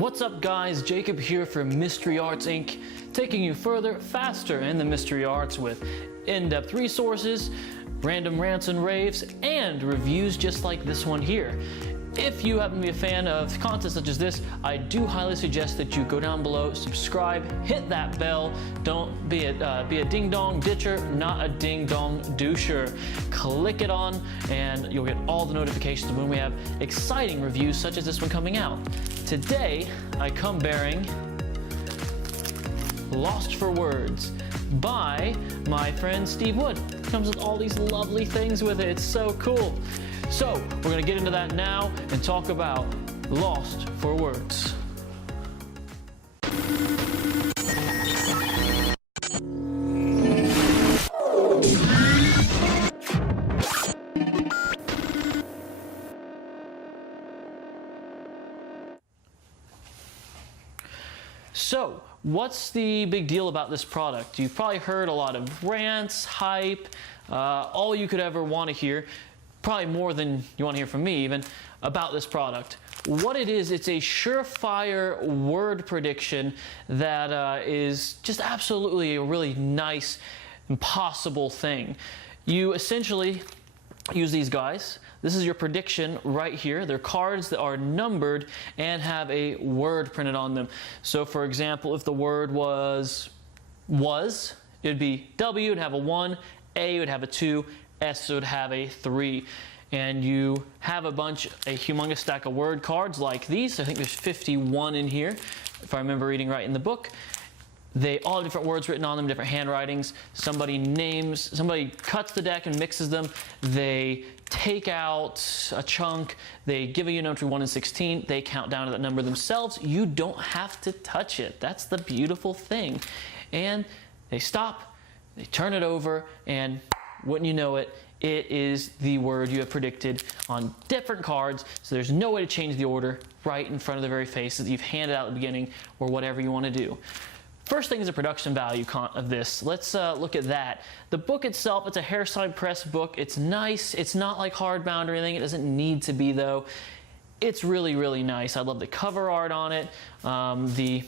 What's up guys, Jacob here from Mystery Arts Inc., taking you further, faster in the mystery arts with in-depth resources, random rants and raves, and reviews just like this one here. If you happen to be a fan of content such as this, I do highly suggest that you go down below, subscribe, hit that bell. Don't be a ding-dong ditcher, not a ding-dong doucher. Click it on and you'll get all the notifications when we have exciting reviews such as this one coming out. Today, I come bearing Lost for Words by my friend Steve Wood. It comes with all these lovely things with it. It's so cool. So, we're going to get into that now and talk about Lost for Words. So, what's the big deal about this product? You've probably heard a lot of rants, hype, all you could ever want to hear. Probably more than you want to hear from me even, about this product. What it is, it's a surefire word prediction that is just absolutely a really nice, impossible thing. You essentially use these guys. This is your prediction right here. They're cards that are numbered and have a word printed on them. So for example, if the word was, it'd be W would have a 1, A would have a 2, S would have a 3. And you have a humongous stack of word cards like these. I think there's 51 in here, if I remember reading right in the book. They all have different words written on them, different handwritings. Somebody cuts the deck and mixes them. They take out a chunk. They give you a number between 1 and 16. They count down to that number themselves. You don't have to touch it. That's the beautiful thing. And they stop, they turn it over, and wouldn't you know it, it is the word you have predicted on different cards, so there's no way to change the order right in front of the very face that you've handed out at the beginning or whatever you want to do. First thing is the production value of this. Let's look at that. The book itself, it's a hair-side press book. It's nice. It's not like hardbound or anything. It doesn't need to be though. It's really, really nice. I love the cover art on it. The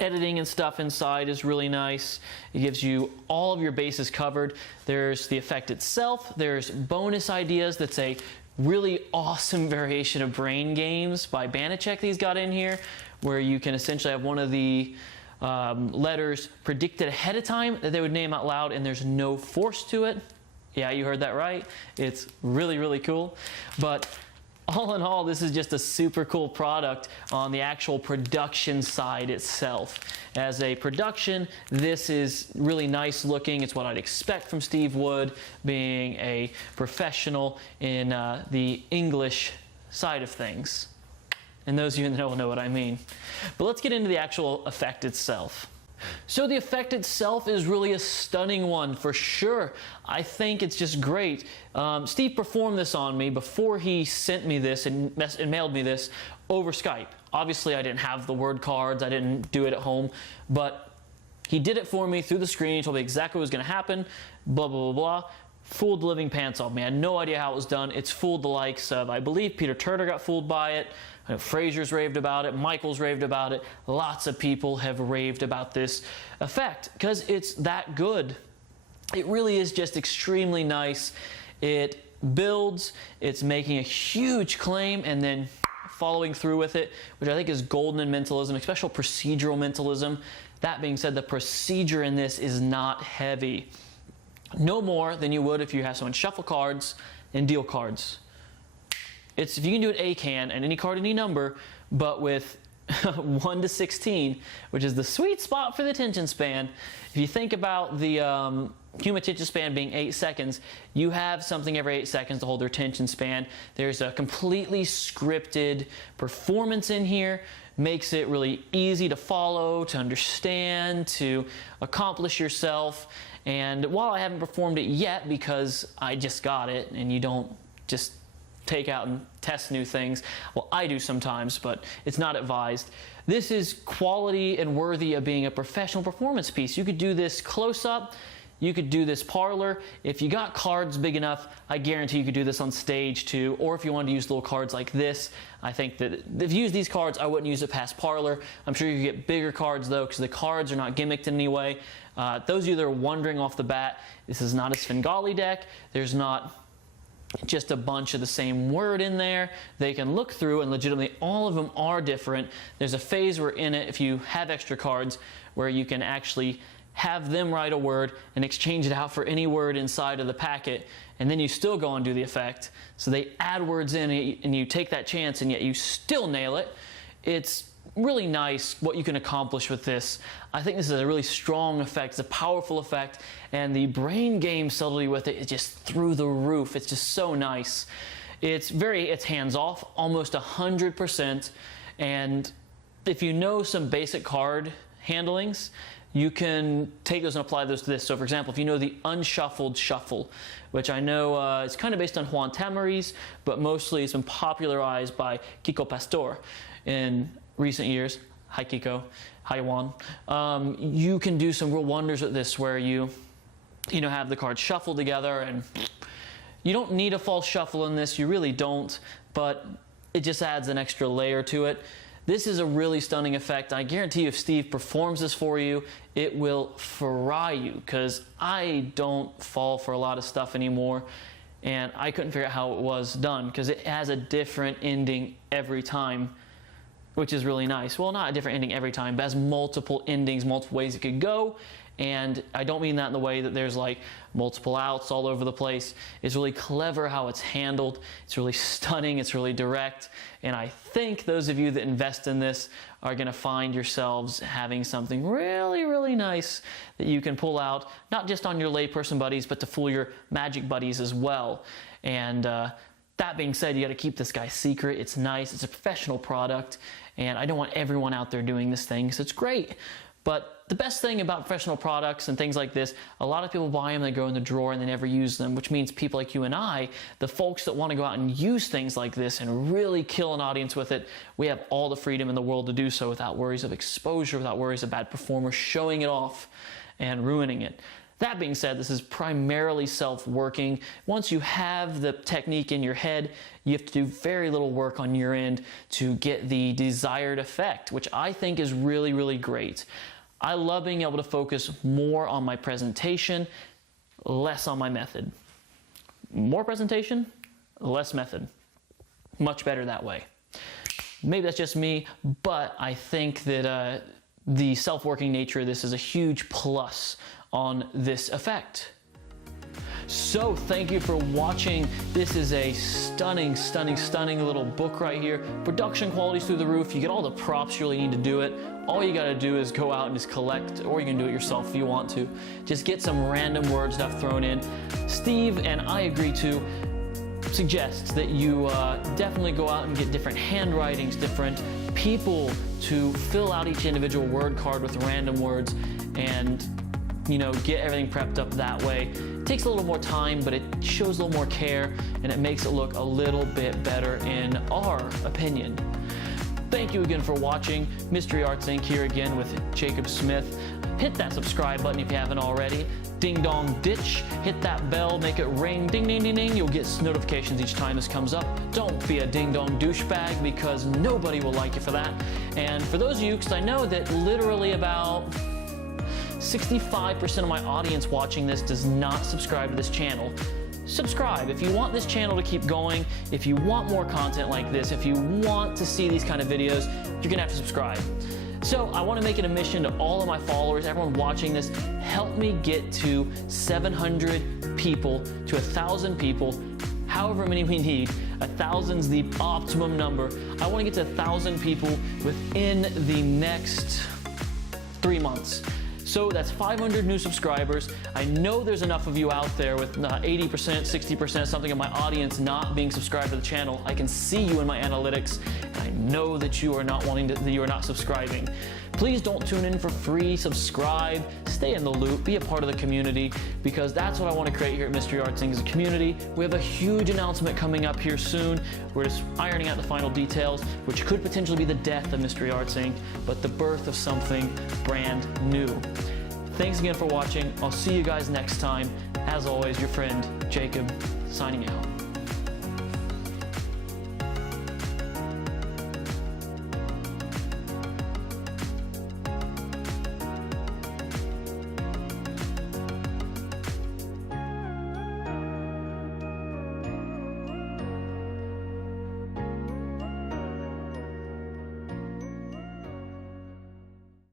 editing and stuff inside is really nice. It gives you all of your bases covered. There's the effect itself. There's bonus ideas. That's a really awesome variation of Brain Games by Banachek that he's got in here, where you can essentially have one of the letters predicted ahead of time that they would name out loud, and there's no force to it. Yeah, you heard that right. It's really, really cool. But all in all, this is just a super cool product on the actual production side itself. As a production, this is really nice looking. It's what I'd expect from Steve Wood, being a professional in the English side of things. And those of you that know will know what I mean. But let's get into the actual effect itself. So the effect itself is really a stunning one for sure. I think it's just great. Steve performed this on me before he sent me this and mailed me this over Skype. Obviously I didn't have the word cards, I didn't do it at home, but he did it for me through the screen. He told me exactly what was going to happen, blah, blah, blah, blah. Fooled the living pants off me. I had no idea how it was done. It's fooled the likes of, I believe Peter Turner got fooled by it. Fraser's raved about it, Michael's raved about it. Lots of people have raved about this effect because it's that good. It really is just extremely nice. It builds, it's making a huge claim and then following through with it, which I think is golden in mentalism, especially procedural mentalism. That being said, the procedure in this is not heavy. No more than you would if you have someone shuffle cards and deal cards. It's if you can do it A-can and any card, any number, but with 1 to 16, which is the sweet spot for the attention span. If you think about the human attention span being 8 seconds, you have something every 8 seconds to hold their attention span. There's a completely scripted performance in here. Makes it really easy to follow, to understand, to accomplish yourself. And while I haven't performed it yet because I just got it, and you don't just take out and test new things. Well, I do sometimes, but it's not advised. This is quality and worthy of being a professional performance piece. You could do this close up. You could do this parlor. If you got cards big enough, I guarantee you could do this on stage too. Or if you wanted to use little cards like this, I think that if you use these cards, I wouldn't use it past parlor. I'm sure you could get bigger cards though, because the cards are not gimmicked in any way. Those of you that are wondering off the bat, this is not a Svengali deck. There's not just a bunch of the same word in there. They can look through, and legitimately all of them are different. There's a phase where in it, if you have extra cards, where you can actually have them write a word and exchange it out for any word inside of the packet, and then you still go and do the effect. So they add words in and you take that chance and yet you still nail it. It's really nice what you can accomplish with this. I think this is a really strong effect. It's a powerful effect, and the brain game subtlety with it is just through the roof. It's just so nice. It's hands off, almost 100%, and if you know some basic card handlings, you can take those and apply those to this. So for example, if you know the unshuffled shuffle, which I know is kind of based on Juan Tamariz, but mostly it's been popularized by Kiko Pastor in recent years. Hi Kiko, hi Juan. You can do some real wonders with this where you have the cards shuffled together, and you don't need a false shuffle in this, you really don't, but it just adds an extra layer to it. This is a really stunning effect. I guarantee you if Steve performs this for you, it will fry you, because I don't fall for a lot of stuff anymore, and I couldn't figure out how it was done, because it has a different ending every time, which is really nice. Well, not a different ending every time, but has multiple endings, multiple ways it could go. And I don't mean that in the way that there's like multiple outs all over the place. It's really clever how it's handled. It's really stunning. It's really direct. And I think those of you that invest in this are going to find yourselves having something really, really nice that you can pull out, not just on your layperson buddies, but to fool your magic buddies as well. And that being said, you got to keep this guy secret. It's nice. It's a professional product. And I don't want everyone out there doing this thing, so it's great. But the best thing about professional products and things like this, a lot of people buy them, they go in the drawer and they never use them, which means people like you and I, the folks that want to go out and use things like this and really kill an audience with it, we have all the freedom in the world to do so without worries of exposure, without worries of bad performers showing it off and ruining it. That being said, this is primarily self-working. Once you have the technique in your head, you have to do very little work on your end to get the desired effect, which I think is really, really great. I love being able to focus more on my presentation, less on my method. More presentation, less method. Much better that way. Maybe that's just me, but I think that the self-working nature of this is a huge plus on this effect. So thank you for watching. This is a stunning, stunning, stunning little book right here. Production quality's through the roof. You get all the props you really need to do it. All you gotta do is go out and just collect, or you can do it yourself if you want to. Just get some random word stuff thrown in. Steve, and I agree to, suggests that you definitely go out and get different handwritings, different people to fill out each individual word card with random words, and get everything prepped up that way. It takes a little more time, but it shows a little more care, and it makes it look a little bit better in our opinion. Thank you again for watching. Mystery Arts Inc. here again with Jacob Smith. Hit that subscribe button if you haven't already. Ding dong ditch, hit that bell, make it ring, ding ding ding ding. You'll get notifications each time this comes up. Don't be a ding dong douchebag, because nobody will like you for that. And for those of you, because I know that literally about 65% of my audience watching this does not subscribe to this channel. Subscribe. If you want this channel to keep going, if you want more content like this, if you want to see these kind of videos, you're gonna have to subscribe. So I want to make it a mission to all of my followers, everyone watching this, help me get to 700 people, to 1,000 people, however many we need. 1,000's the optimum number. I want to get to 1,000 people within the next 3 months. So that's 500 new subscribers. I know there's enough of you out there with 80%, 60%, something of my audience not being subscribed to the channel. I can see you in my analytics, and I know that you are not that you are not subscribing. Please don't tune in for free. Subscribe, stay in the loop, be a part of the community, because that's what I want to create here at Mystery Arts Inc. as a community. We have a huge announcement coming up here soon. We're just ironing out the final details, which could potentially be the death of Mystery Arts Inc., but the birth of something brand new. Thanks again for watching. I'll see you guys next time. As always, your friend Jacob signing out.